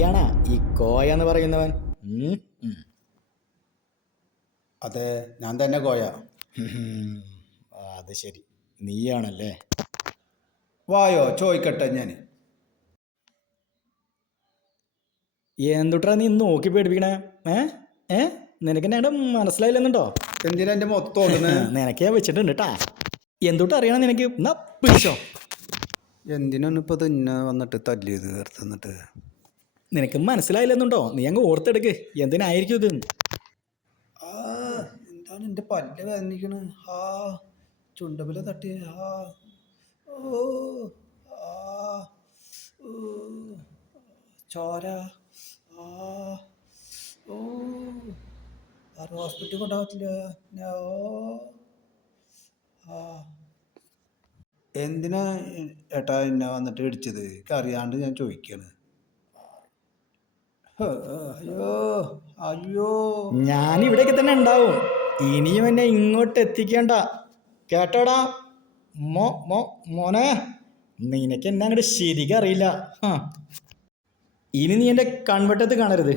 നീയാണാ ഈ കോയ എന്ന് പറയുന്നവൻ? അതെ, ഞാൻ തന്നെ കോയ. അത് ശരി, നീയാണല്ലേ. വായോ ചോദിക്കട്ടെ ഞാൻ. എന്തുട്ടാ നീ നോക്കി പേടിപ്പിക്കണേ? നിനക്ക് എന്നെ മനസ്സിലായില്ലെന്നുണ്ടോ? എന്തിനാ എൻ്റെ മൊത്തം തോന്നുന്നത്? നിനക്കേ വെച്ചിട്ടുണ്ട് കേട്ടാ. എന്തുട്ട് അറിയണം നിനക്ക്? എന്നാ പിടിച്ചോ. എന്തിനാണ് ഇപ്പോൾ തന്നെ വന്നിട്ട് തല്ലിയത് വേർത്തുന്നിട്ട്? നിനക്ക് മനസ്സിലായില്ലെന്നുണ്ടോ? നീ അങ്ങ് ഓർത്തെടുക്ക്, എന്തിനായിരിക്കും ഇത്? എന്താണ് എൻ്റെ പല്ല് വേദനിക്കണ്? ചുണ്ടബില തട്ടി. ചോര. ഹോസ്പിറ്റൽ കൊണ്ടാകത്തില്ല. എന്തിനാ ഏട്ടാ എന്നെ വന്നിട്ട് ഇടിച്ചത്? എനിക്ക് അറിയാണ്ട് ഞാൻ ചോദിക്കാണ്. അയ്യോ അയ്യോ, ഞാൻ ഇവിടെയൊക്കെ തന്നെ ഉണ്ടാവും. ഇനിയും എന്നെ ഇങ്ങോട്ട് എത്തിക്കേണ്ട കേട്ടോടാ. മോനെ, നിനക്ക് എന്നെ അങ്ങോട്ട് ശരിക്കും അറിയില്ല. ഇനി നീ എൻ്റെ കൺവെട്ടത്ത് കാണരുത്.